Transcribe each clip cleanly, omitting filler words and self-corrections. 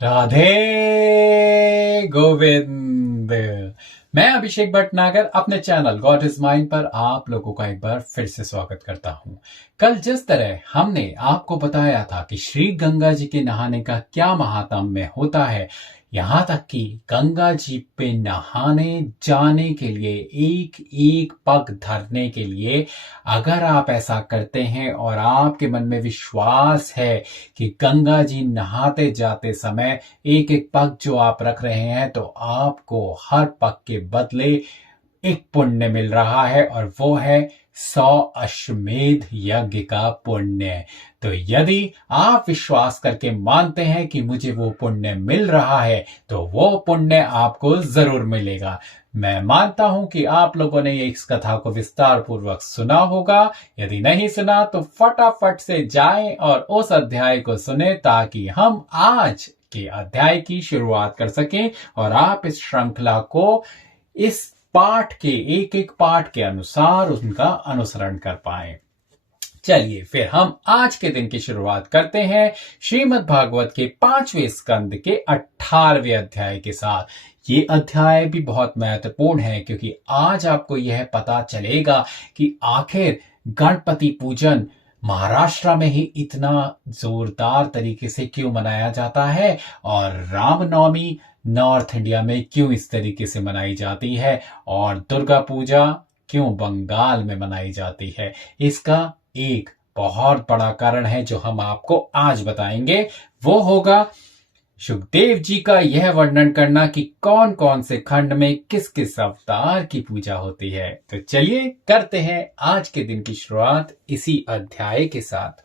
राधे गोविंद। मैं अभिषेक भटनागर अपने channel God is mind पर आप लोगों का एक बार फिर से स्वागत करता हूं। कल जिस तरह हमने आपको बताया था कि श्री गंगा जी के नहाने का क्या महात्म्य होता है, यहाँ तक कि गंगा जी पे नहाने जाने के लिए एक एक पग धरने के लिए अगर आप ऐसा करते हैं और आपके मन में विश्वास है कि गंगा जी नहाते जाते समय एक एक पग जो आप रख रहे हैं, तो आपको हर पग के बदले एक पुण्य मिल रहा है और वो है 100 अश्वमेध यज्ञ का पुण्य। तो यदि आप विश्वास करके मानते हैं कि मुझे वो पुण्य मिल रहा है, तो वो पुण्य आपको जरूर मिलेगा। मैं मानता हूं कि आप लोगों ने इस कथा को विस्तार पूर्वक सुना होगा। यदि नहीं सुना तो फटाफट से जाएं और उस अध्याय को सुने, ताकि हम आज के अध्याय की शुरुआत कर सकें और आप इस श्रृंखला को इस पाठ के एक एक पाठ के अनुसार उनका अनुसरण कर पाए। चलिए फिर हम आज के दिन की शुरुआत करते हैं श्रीमद् भागवत के 5वें स्कंद के 18वें अध्याय के साथ। ये अध्याय भी बहुत महत्वपूर्ण है, क्योंकि आज आपको यह पता चलेगा कि आखिर गणपति पूजन महाराष्ट्र में ही इतना जोरदार तरीके से क्यों मनाया जाता है और रामनवमी नॉर्थ इंडिया में क्यों इस तरीके से मनाई जाती है और दुर्गा पूजा क्यों बंगाल में मनाई जाती है। इसका एक बहुत बड़ा कारण है जो हम आपको आज बताएंगे। वो होगा सुखदेव जी का यह वर्णन करना कि कौन कौन से खंड में किस किस अवतार की पूजा होती है। तो चलिए करते हैं आज के दिन की शुरुआत इसी अध्याय के साथ।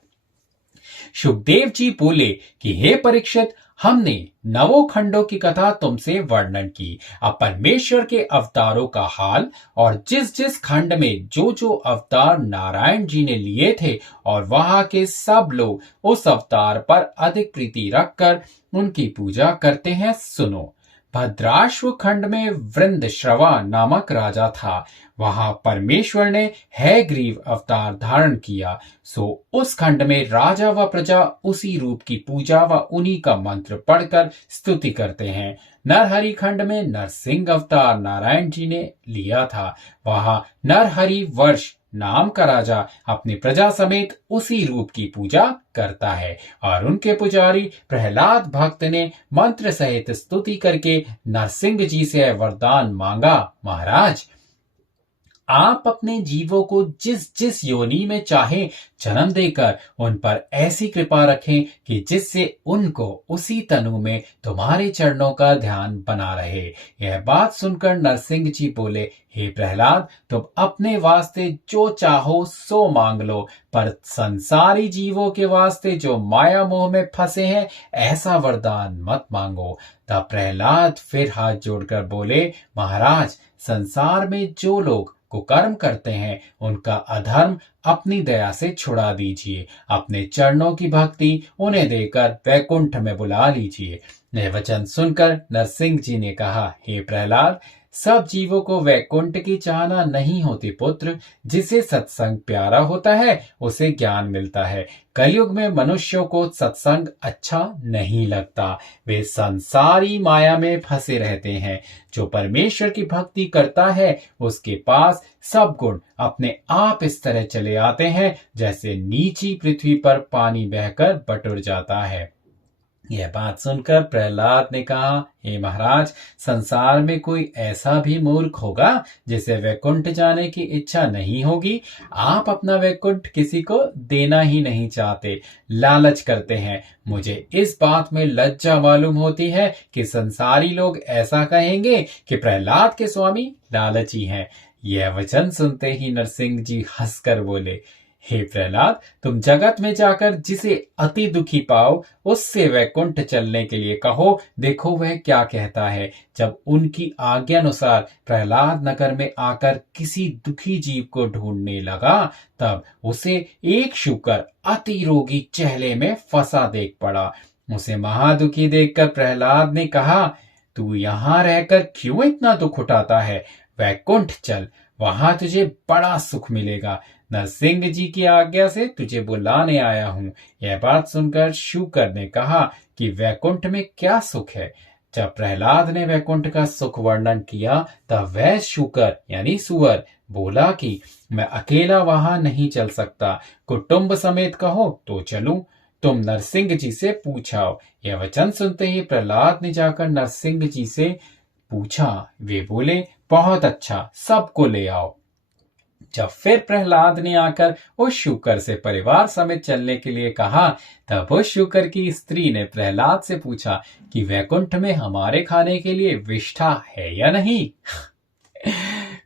सुखदेव जी बोले कि हे परीक्षित, हमने नवों खंडों की कथा तुमसे वर्णन की। अब परमेश्वर के अवतारों का हाल और जिस जिस खंड में जो जो अवतार नारायण जी ने लिए थे और वहां के सब लोग उस अवतार पर अधिक प्रीति रखकर उनकी पूजा करते हैं, सुनो। भद्राश्व खंड में वृंदश्रवा नामक राजा था। वहां परमेश्वर ने हैग्रीव अवतार धारण किया। सो उस खंड में राजा व प्रजा उसी रूप की पूजा व उन्हीं का मंत्र पढ़कर स्तुति करते हैं। नरहरि खंड में नरसिंह अवतार नारायण जी ने लिया था। वहां नरहरि वर्ष नाम का राजा अपनी प्रजा समेत उसी रूप की पूजा करता है और उनके पुजारी प्रहलाद भक्त ने मंत्र सहित स्तुति करके नरसिंह जी से वरदान मांगा, महाराज आप अपने जीवों को जिस जिस योनि में चाहे जन्म देकर उन पर ऐसी कृपा रखें कि जिससे उनको उसी तनु में तुम्हारे चरणों का ध्यान बना रहे। यह बात सुनकर नरसिंह जी बोले, हे प्रहलाद, तुम अपने वास्ते जो चाहो सो मांग लो, पर संसारी जीवों के वास्ते जो माया मोह में फंसे हैं ऐसा वरदान मत मांगो। तब प्रहलाद फिर हाथ जोड़कर बोले, महाराज संसार में जो लोग कुकर्म करते हैं उनका अधर्म अपनी दया से छुड़ा दीजिए। अपने चरणों की भक्ति उन्हें देकर वैकुंठ में बुला लीजिए। यह वचन सुनकर नरसिंह जी ने कहा, हे प्रहलाद, सब जीवों को वैकुंठ की चाहना नहीं होती पुत्र। जिसे सत्संग प्यारा होता है उसे ज्ञान मिलता है। कलयुग में मनुष्यों को सत्संग अच्छा नहीं लगता। वे संसारी माया में फंसे रहते हैं। जो परमेश्वर की भक्ति करता है उसके पास सब गुण अपने आप इस तरह चले आते हैं जैसे नीची पृथ्वी पर पानी बहकर बटुर जाता है। यह बात सुनकर प्रहलाद ने कहा, हे महाराज, संसार में कोई ऐसा भी मूर्ख होगा जिसे वैकुंठ जाने की इच्छा नहीं होगी। आप अपना वैकुंठ किसी को देना ही नहीं चाहते, लालच करते हैं। मुझे इस बात में लज्जा मालूम होती है कि संसारी लोग ऐसा कहेंगे कि प्रहलाद के स्वामी लालची हैं। यह वचन सुनते ही नरसिंह जी हंसकर बोले, हे प्रहलाद, तुम जगत में जाकर जिसे अति दुखी पाओ उससे वैकुंठ चलने के लिए कहो। देखो वह क्या कहता है। जब उनकी आज्ञानुसार प्रहलाद नगर में आकर किसी दुखी जीव को ढूंढने लगा, तब उसे एक शूकर अति रोगी चेहले में फंसा देख पड़ा। उसे महादुखी देखकर प्रहलाद ने कहा, तू यहाँ रहकर क्यों इतना दुख उठाता है? वैकुंठ चल, वहां तुझे बड़ा सुख मिलेगा। नरसिंह जी की आज्ञा से तुझे बुलाने आया हूँ। यह बात सुनकर शूकर ने कहा कि वैकुंठ में क्या सुख है। जब प्रहलाद ने वैकुंठ का सुख वर्णन किया तब वह शूकर यानी सुअर बोला कि मैं अकेला वहां नहीं चल सकता, कुटुंब समेत कहो तो चलूं। तुम नरसिंह जी से पूछाओ। यह वचन सुनते ही प्रहलाद ने जाकर नरसिंह जी से पूछा। वे बोले, बहुत अच्छा, सबको ले आओ। जब फिर प्रहलाद ने आकर उस शूकर से परिवार समेत चलने के लिए कहा, तब उस शूकर की स्त्री ने प्रहलाद से पूछा कि वैकुंठ में हमारे खाने के लिए विष्ठा है या नहीं।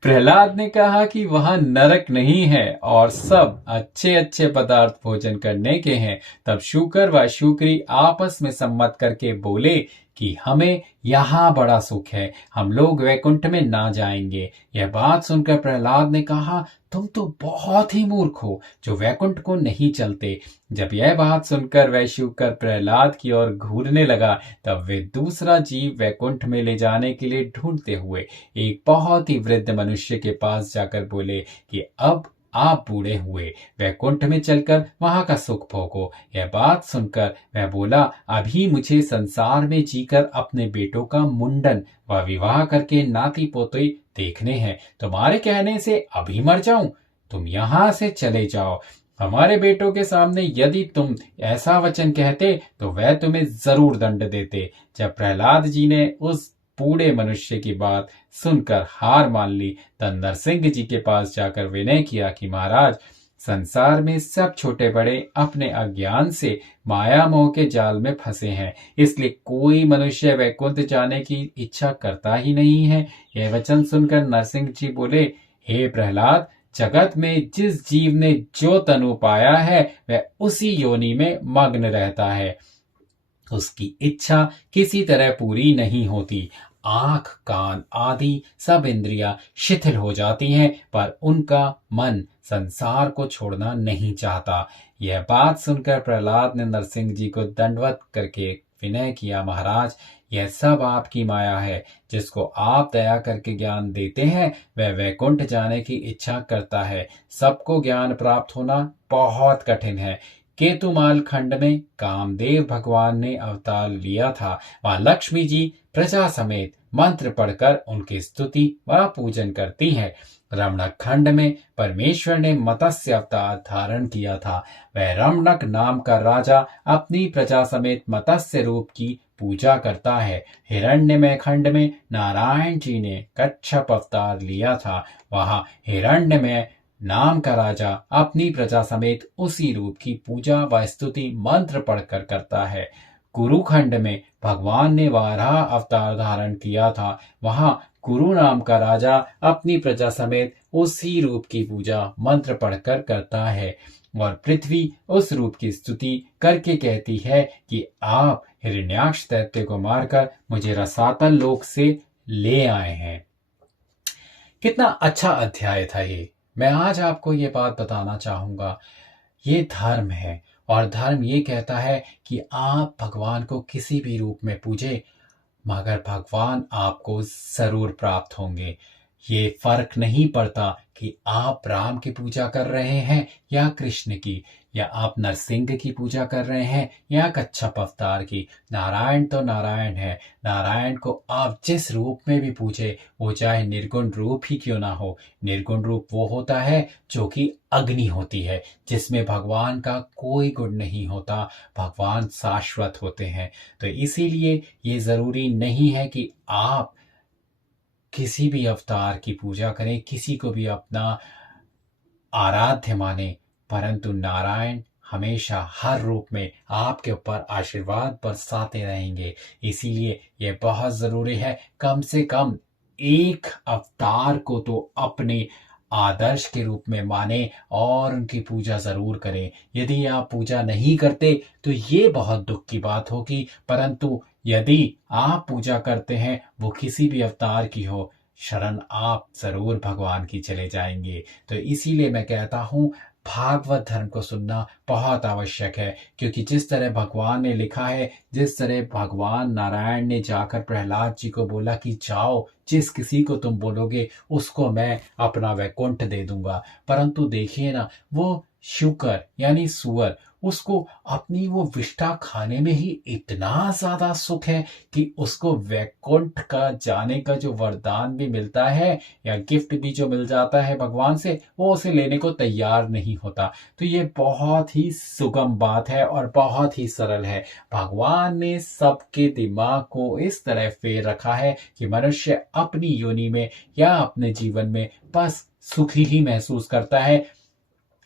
प्रहलाद ने कहा कि वहां नरक नहीं है और सब अच्छे अच्छे पदार्थ भोजन करने के हैं। तब शूकर व शूकरी आपस में सम्मत करके बोले कि हमें यहाँ बड़ा सुख है, हम लोग वैकुंठ में ना जाएंगे। यह बात सुनकर प्रहलाद ने कहा, तुम तो बहुत ही मूर्ख हो जो वैकुंठ को नहीं चलते। जब यह बात सुनकर वह शूकर प्रहलाद की ओर घूरने लगा, तब वे दूसरा जीव वैकुंठ में ले जाने के लिए ढूंढते हुए एक बहुत ही वृद्ध मनुष्य के पास जाकर बोले कि अब आप बूढ़े हुए, वैकुंठ में चलकर वहां का सुख भोगो। यह बात सुनकर वह बोला, अभी मुझे संसार में जीकर अपने बेटों का मुंडन व विवाह करके नाती पोते देखने हैं। तुम्हारे कहने से अभी मर जाऊं? तुम यहाँ से चले जाओ। हमारे बेटों के सामने यदि तुम ऐसा वचन कहते तो वह तुम्हें जरूर दंड देते। जब प्रहलाद जी ने उस बूढ़े मनुष्य की बात सुनकर हार मान ली, तब नरसिंह जी के पास जाकर विनय किया कि महाराज, संसार में सब छोटे बड़े अपने अज्ञान से माया मोह के जाल में फंसे हैं, इसलिए कोई मनुष्य वैकुंठ जाने की इच्छा करता ही नहीं है। यह वचन सुनकर नरसिंह जी बोले, हे प्रहलाद, जगत में जिस जीव ने जो तनु पाया है वह उसी योनि में मग्न रहता है, उसकी इच्छा किसी तरह पूरी नहीं होती। आंख कान आदि सब इंद्रियां शिथिल हो जाती हैं, पर उनका मन संसार को छोड़ना नहीं चाहता। यह बात सुनकर प्रहलाद ने नरसिंह जी को दंडवत करके विनय किया, महाराज, यह सब आपकी माया है। जिसको आप दया करके ज्ञान देते हैं वह वैकुंठ जाने की इच्छा करता है। सबको ज्ञान प्राप्त होना बहुत कठिन है। केतुमाल खंड में कामदेव भगवान ने अवतार लिया था। वहां लक्ष्मी जी प्रजा समेत मंत्र पढ़कर उनकी स्तुति व पूजन करती हैं। रमणक खंड में परमेश्वर ने मत्स्य अवतार धारण किया था। वह रमणक नाम का राजा अपनी प्रजा समेत मत्स्य रूप की पूजा करता है। हिरण्यमय खंड में नारायण जी ने कच्छप अवतार लिया था। वहां हिरण्यमय नाम का राजा अपनी प्रजा समेत उसी रूप की पूजा व स्तुति मंत्र पढ़कर करता है। कुरुखंड में भगवान ने वाराह अवतार धारण किया था। वहां कुरु नाम का राजा अपनी प्रजा समेत उसी रूप की पूजा मंत्र पढ़कर करता है। और पृथ्वी उस रूप की स्तुति करके कहती है कि आप हिरण्याक्ष दैत्य को मारकर मुझे रसातल लोक से ले आए हैं। कितना अच्छा अध्याय था ये। मैं आज आपको ये बात बताना चाहूंगा, ये धर्म है और धर्म ये कहता है कि आप भगवान को किसी भी रूप में पूजे, मगर भगवान आपको जरूर प्राप्त होंगे। ये फर्क नहीं पड़ता कि आप राम की पूजा कर रहे हैं या कृष्ण की, या आप नरसिंह की पूजा कर रहे हैं या कच्छप अवतार की। नारायण तो नारायण है। नारायण को आप जिस रूप में भी पूजे, वो चाहे निर्गुण रूप ही क्यों ना हो। निर्गुण रूप वो होता है जो कि अग्नि होती है, जिसमें भगवान का कोई गुण नहीं होता। भगवान शाश्वत होते हैं। तो इसीलिए ये जरूरी नहीं है कि आप किसी भी अवतार की पूजा करें, किसी को भी अपना आराध्य माने, परंतु नारायण हमेशा हर रूप में आपके ऊपर आशीर्वाद बरसाते रहेंगे। इसीलिए यह बहुत जरूरी है, कम से कम एक अवतार को तो अपने आदर्श के रूप में माने और उनकी पूजा जरूर करें। यदि आप पूजा नहीं करते तो ये बहुत दुख की बात होगी, परंतु यदि आप पूजा करते हैं, वो किसी भी अवतार की हो, शरण आप जरूर भगवान की चले जाएंगे। तो इसीलिए मैं कहता हूँ, भागवत धर्म को सुनना बहुत आवश्यक है, क्योंकि जिस तरह भगवान ने लिखा है, जिस तरह भगवान नारायण ने जाकर प्रहलाद जी को बोला कि जाओ, जिस किसी को तुम बोलोगे उसको मैं अपना वैकुंठ दे दूंगा, परंतु देखिए ना, वो शुकर यानी सुअर, उसको अपनी वो विष्ठा खाने में ही इतना ज्यादा सुख है कि उसको वैकुंठ का जाने का जो वरदान भी मिलता है या गिफ्ट भी जो मिल जाता है भगवान से, वो उसे लेने को तैयार नहीं होता। तो ये बहुत ही सुगम बात है और बहुत ही सरल है। भगवान ने सबके दिमाग को इस तरह फेर रखा है कि मनुष्य अपनी योनि में या अपने जीवन में बस सुखी ही महसूस करता है,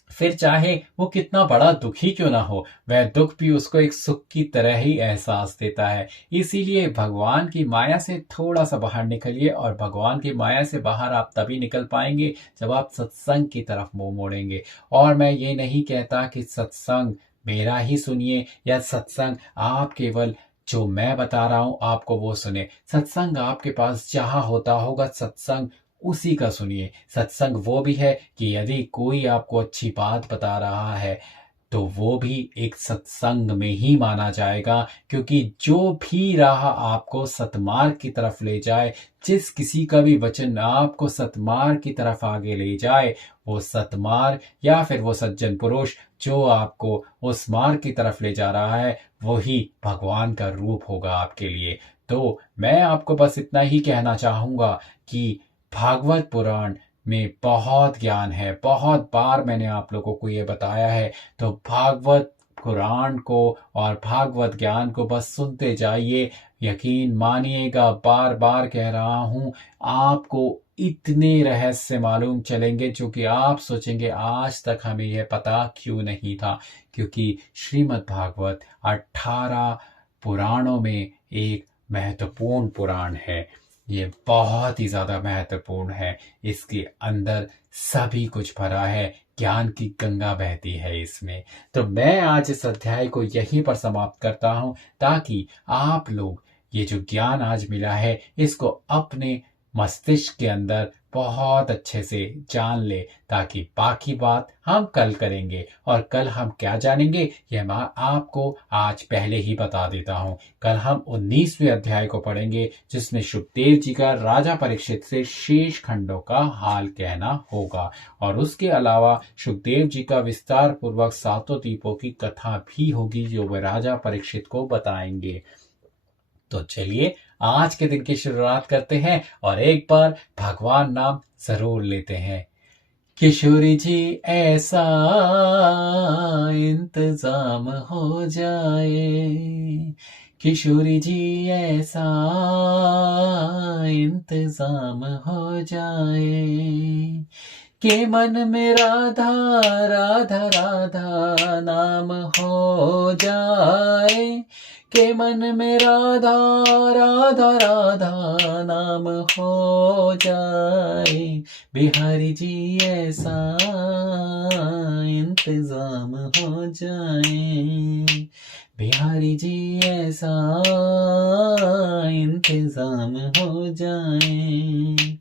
फिर चाहे वो कितना बड़ा दुखी क्यों ना हो, वह दुख भी उसको एक सुख की तरह ही एहसास देता है। इसीलिए भगवान की माया से थोड़ा सा बाहर निकलिए, और भगवान की माया से बाहर आप तभी निकल पाएंगे जब आप सत्संग की तरफ मुंह मोड़ेंगे। और मैं ये नहीं कहता कि सत्संग मेरा ही सुनिए या सत्संग आप केवल जो मैं बता रहा हूं आपको वो सुने। सत्संग आपके पास जहां होता होगा, सत्संग उसी का सुनिए। सत्संग वो भी है कि यदि कोई आपको अच्छी बात बता रहा है तो वो भी एक सत्संग में ही माना जाएगा, क्योंकि जो भी राह आपको सतमार्ग की तरफ ले जाए, जिस किसी का भी वचन आपको सतमार्ग की तरफ आगे ले जाए, वो सतमार्ग या फिर वो सज्जन पुरुष जो आपको उस मार्ग की तरफ ले जा रहा है, वही भगवान का रूप होगा आपके लिए। तो मैं आपको बस इतना ही कहना चाहूंगा कि भागवत पुराण में बहुत ज्ञान है, बहुत बार मैंने आप लोगों को ये बताया है। तो भागवत पुराण को और भागवत ज्ञान को बस सुनते जाइए। यकीन मानिएगा, बार बार कह रहा हूं, आपको इतने रहस्य मालूम चलेंगे जो कि आप सोचेंगे आज तक हमें यह पता क्यों नहीं था। क्योंकि श्रीमद् भागवत 18 पुराणों में एक महत्वपूर्ण पुराण है। ये बहुत ही ज्यादा महत्वपूर्ण है। इसके अंदर सभी कुछ भरा है, ज्ञान की गंगा बहती है इसमें। तो मैं आज इस अध्याय को यहीं पर समाप्त करता हूं, ताकि आप लोग ये जो ज्ञान आज मिला है इसको अपने मस्तिष्क के अंदर बहुत अच्छे से जान ले, ताकि बाकी बात हम कल करेंगे। और कल हम क्या जानेंगे ये मैं आपको आज पहले ही बता देता हूं। कल हम 19वें अध्याय को पढ़ेंगे, जिसमें शुकदेव जी का राजा परीक्षित से शेष खंडों का हाल कहना होगा। और उसके अलावा शुकदेव जी का विस्तार पूर्वक 7 द्वीपों की कथा भी होगी, जो वे राजा परीक्षित को बताएंगे। तो चलिए आज के दिन की शुरुआत करते हैं और एक बार भगवान नाम जरूर लेते हैं। किशोरी जी ऐसा इंतजाम हो जाए, किशोरी जी ऐसा इंतजाम हो जाए कि मन में राधा राधा राधा नाम हो जाए, के मन में राधा राधा राधा नाम हो जाए। बिहारी जी ऐसा इंतजाम हो जाए, बिहारी जी ऐसा इंतजाम हो जाए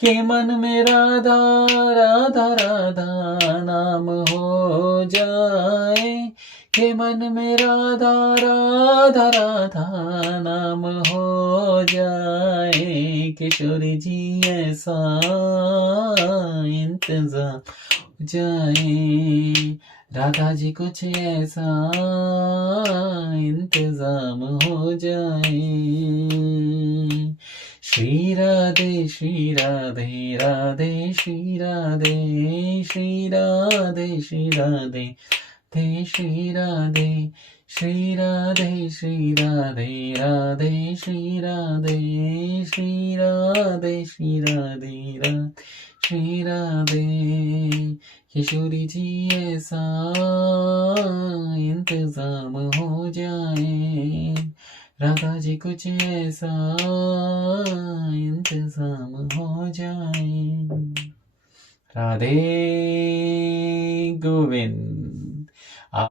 कि मन में राधा राधा राधा नाम हो जाए, के मन में राधा राधा राधा नाम हो जाए। किशोरी जी ऐसा इंतजाम हो जाए, राधा जी कुछ ऐसा इंतजाम हो जाए। श्री राधे श्री राधे राधे श्री राधे श्री राधे श्री राधे राधे श्री राधे श्री राधे श्री राधे राधे श्री राधे श्री राधे श्री राधे राधे श्री राधे। किशोरी जी ऐसा इंतजाम हो जाए, राधा जी कुछ ऐसा इंतजाम हो जाए। राधे गोविंद।